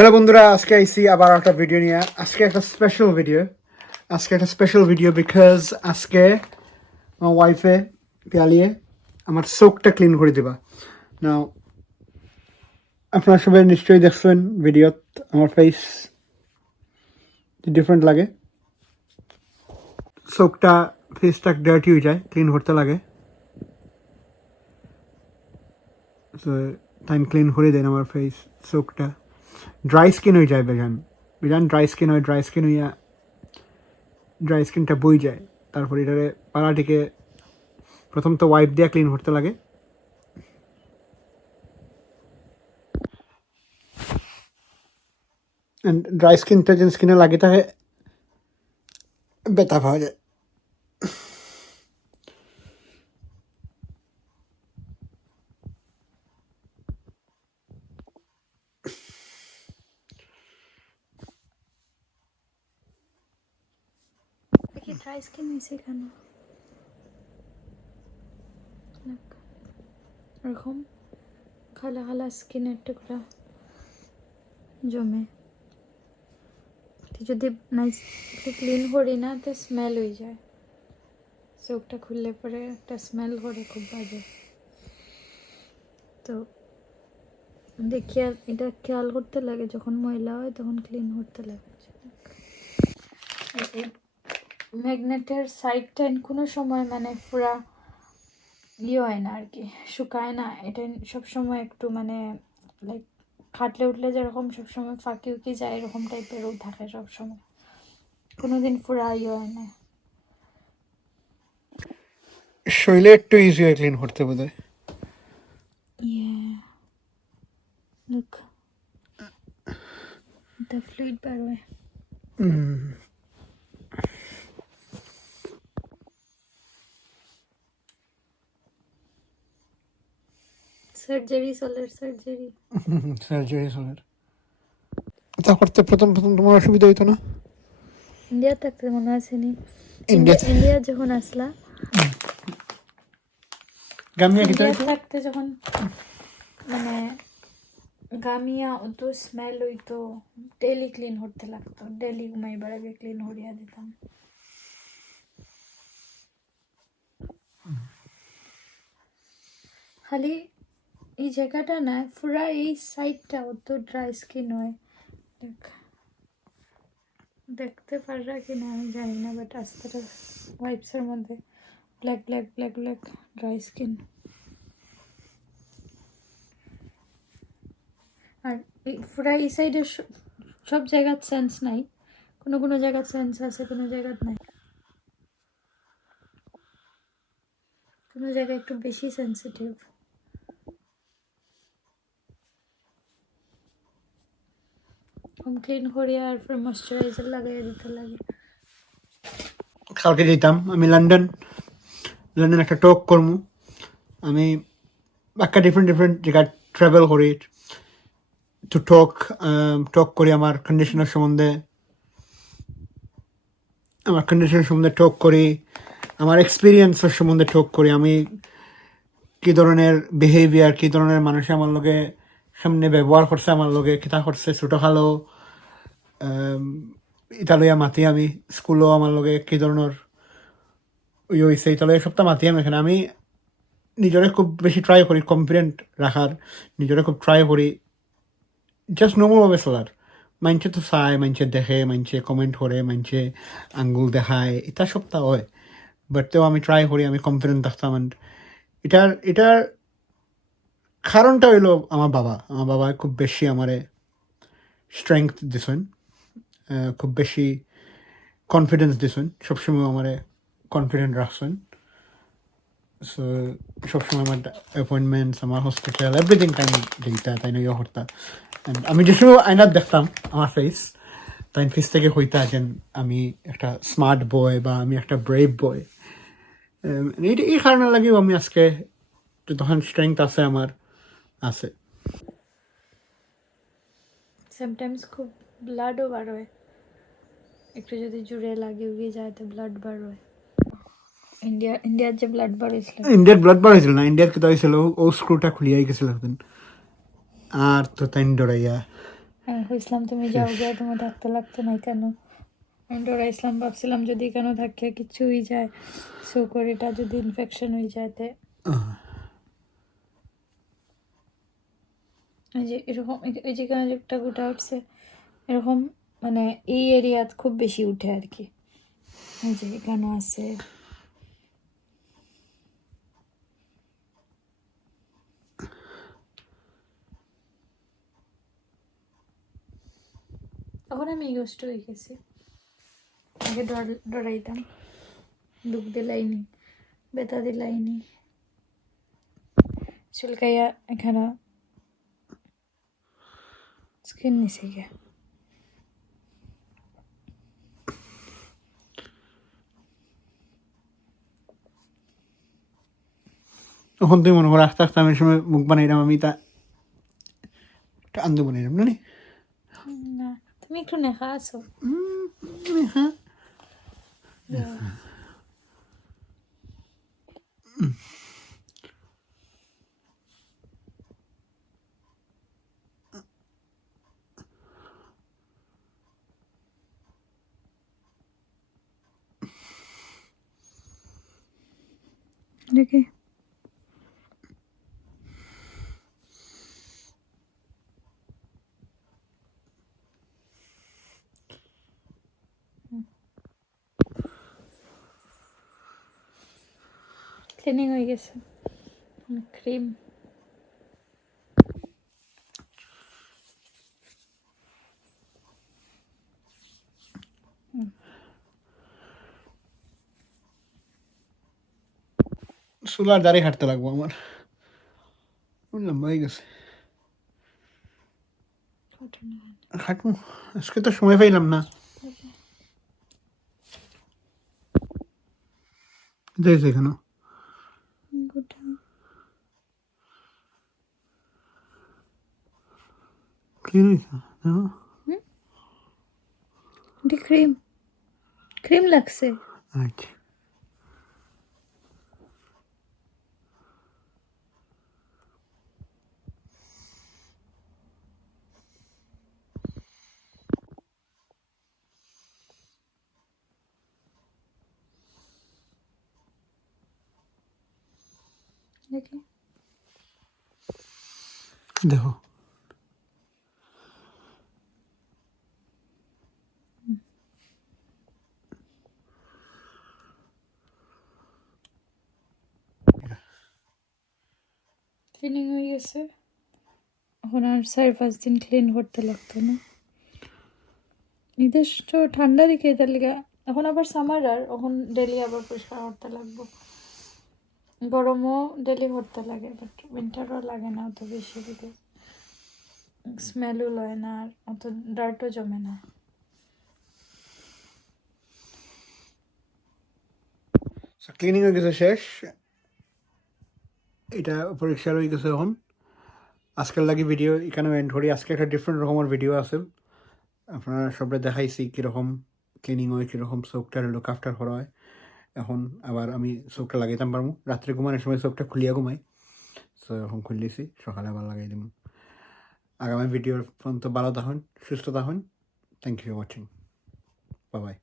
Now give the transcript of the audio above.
Hello বন্ধুরা, আজকে আইসি আবার একটা ভিডিও নিয়ে। আজকে একটা স্পেশাল ভিডিও বিকজ আজকে আমার ওয়াইফে পেয়ালিয়ে আমার চোখটা ক্লিন করে দিবা। নাও আপনারা সবাই নিশ্চয়ই দেখছেন ভিডিওত আমার ফেস ডিফারেন্ট লাগে, চোখটা ফেসটা ডার্টি হয়ে যায়, ক্লিন করতে লাগে। তো টাইম ক্লিন করে দেন আমার ফেস, চোখটা ড্রাই স্কিন হয়ে যায়। বেজান ড্রাই স্কিন হয়, ড্রাই স্কিনটা বই যায়। তারপর এটারে পাড়াটিকে প্রথম তো ওয়াইপ দিয়ে ক্লিন করতে লাগে। ড্রাই স্কিনটা যে স্কিনে লাগে থাকে ব্যথা পাওয়া যায়। কি ড্রাই স্কিন হয়েছে কেন? এরকম খালা খালা স্কিনের টুকরা জমে, যদি নাইসলি ক্লিন করি না তো স্মেল হয়ে যায়। চোখটা খুললে পরে একটা স্মেল করে, খুব বাজে। তো দেখিয়া এটা খেয়াল করতে লাগে, যখন ময়লা হয় তখন ক্লিন করতে লাগে। ম্যাগনেটের সাইডটা কোনো সময় মানে পুরা হয় না আর কি, শুকায় না। এটা সবসময় একটু মানে লাইক খাটলে উঠলে যেরকম সবসময় ফাঁকি উকি যায়, এরকম টাইপেরও থাকে সবসময়, কোনোদিন পুরা হয় না। শরীরে একটু ইজি হয় ক্লিন করতে বোধ হয়। লুক, দ্য ফ্লুইড বার হয়। সার্জারি চলে। তা করতে প্রথম তোমার অসুবিধা হইতো না? ইন্ডিয়া থাকতে মনে আছে নি? ইন্ডিয়া ইন্ডিয়া যখন আসলা, গামিয়া কি ইন্ডিয়া থাকতে যখন মানে গামিয়া অত স্মেল হইতো, ডেলি ক্লিন করতে লাগতো, ডেলি ঘুমাইবার আগে ক্লিন করিয়া দিতাম। খালি এই জায়গাটা না, পুরা এই সাইডটা অত ড্রাই স্কিন হয়। দেখতে পাররা কি না আমি জানি না, বাট আস্তে ওয়াইপসের মধ্যে ব্ল্যাক ড্রাই স্কিন। আর পুরা এই সাইডে সব জায়গার সেন্স নাই, কোনো জায়গার সেন্স আছে, কোনো জায়গার নাই। কোনো জায়গায় একটু বেশি সেন্সিটিভ। হোম ক্লিন করিয়া আর পরে ময়শ্চারাইজার লাগাইয়া দিতে লাগে। কালকে যেতাম আমি লন্ডন একটা টক করবো। আমি একটা ডিফারেন্ট জায়গায় ট্রাভেল করি টু টক করি আমার কন্ডিশনের সম্বন্ধে, টক করি, আমার এক্সপিরিয়েন্সের সম্বন্ধে টক করি। আমি কী ধরনের বিহেভিয়ার, কী ধরনের মানুষে আমার লগে সামনে ব্যবহার করছে, আমার লগে কিতা করছে ছোটো খালো ইতালিয়া মাতি। আমি স্কুলও আমার লগে কী ধরনের হয়েছে ইতালিয়া সপ্তাহ মাতি। আমি এখানে আমি নিজরে খুব বেশি ট্রাই করি কনফিডেন্ট রাখার, নিজরে খুব ট্রাই করি জাস্ট নর্মালভাবে চলার। মানুষে তো চায়, মানুষে দেখে, মানুষে কমেন্ট করে, মানুষে আঙ্গুল দেখায়, এটা সপ্তাহ হয়। বাট তেও আমি ট্রাই করি, আমি কনফিডেন্ট থাকতাম। অ্যান্ড এটার কারণটা হইলো আমার বাবা খুব বেশি আমারে স্ট্রেংথ দিছেন, খুব বেশি কনফিডেন্স দিছেন, সবসময় আমারে কনফিডেন্ট রাখছেন। সো সবসময় আমার অ্যাপয়েন্টমেন্টস, আমার হসপিটাল, এভরিথিং টাইম দিতা, তাই ইয়ে করতা। আমি যে সময় আয়নাত দেখতাম আমার ফেস, তাই ফেস থেকে হইতা যেন আমি একটা স্মার্ট বয় বা আমি একটা ব্রেভ বয়। এই কারণে লাগেও আমি আজকে তখন স্ট্রেংথ আছে আমার আছে। সামটাইমস খুব ব্লাডও বার হয়, একটু যদি জুড়ে লাগে উগিয়ে যায় তো ব্লাড বার হয়। ইন্ডিয়ার যে ব্লাড বার হয়েছিল, ইন্ডিয়ার ব্লাড বার হয়েছিল না, ইন্ডিয়ার কি হয়েছিল ও স্ক্রুটা খুলিয়াই গেছিল এখন। আর তো তাই ডরাইয়া আমি কইছিলাম তুমি যাও গিয়া তোমার থাকতে লাগতো না কেন, আমি ডরাইছিলাম, ভাবছিলাম যদি কেন থাকে কিছু হয়ে যায়, সুকরিটা যদি ইনফেকশন হয়ে যায় তে এই যে এরকম এই যেখানে যে একটা গোটা উঠছে এরকম, মানে এই এরিয়াত খুব বেশি উঠে আর কি, এই যে এখানে আছে। এখন আমি ইউজড হয়ে গেছি, আগে ডরাইতাম, দুঃখ দিলাইনি, ব্যথা দিলাইনি, চুলকাইয়া এখানে স্কিন নিচে গিয়া। তখন তুই মনে করো আস্তে আস্তে আমি সময় মুখ বানাইলাম, আমি তা একটা আন্দু বানাইলাম না নি? না তুমি একটু নেখা আছো। হ্যাঁ দেখি ক্লিনিং হয়ে গেছে, ক্রিম চুলার দাড়ি কাটতে লাগবো আমার, লম্বা হয়ে গেছে। খাটবো, আজকে তো সময় পাইলাম না। যাইছে এখানে গোটা ক্লিন হয়েছে, দেখো। এটা ক্রিম, ক্রিম লাগছে। আচ্ছা দেখি দেখো, ক্লিনিং হয়ে গেছে, এখন আর 4-5 দিন ক্লিন করতে লাগতো না। ঈদের তো ঠান্ডা দিকে এটার লিগা, এখন আবার সামার আর এখন ডেলি আবার পরিষ্কার করতে লাগবো, গরমও ডেলি করতে লাগে, বাট উইন্টারও লাগে না অত বেশি, বিকজ স্মেলও লয় না আর অত ডার্টও জমে না। ক্লিনিং হয়ে গেছে শেষ, এটা পরিষ্কার হয়ে গেছে। এখন আজকের লাগি ভিডিও এখানে এন্ড করি। আজকে একটা ডিফারেন্ট রকমের ভিডিও আছে, আপনারা সবাই দেখাইছি কীরকম ক্লিনিং হয়, কীরকম চোখটার লুক আফটার করা হয়। এখন আবার আমি চোখটা লাগাইতাম পারবো, রাত্রে ঘুমানোর সময় চোখটা খুলিয়া ঘুমাই, সো এখন খুললেছি, সকালে আবার লাগাই দিব। আগামী ভিডিওর পর্যন্ত ভালো থাকুন, সুস্থ থাকুন। Thank you for watching, bye by.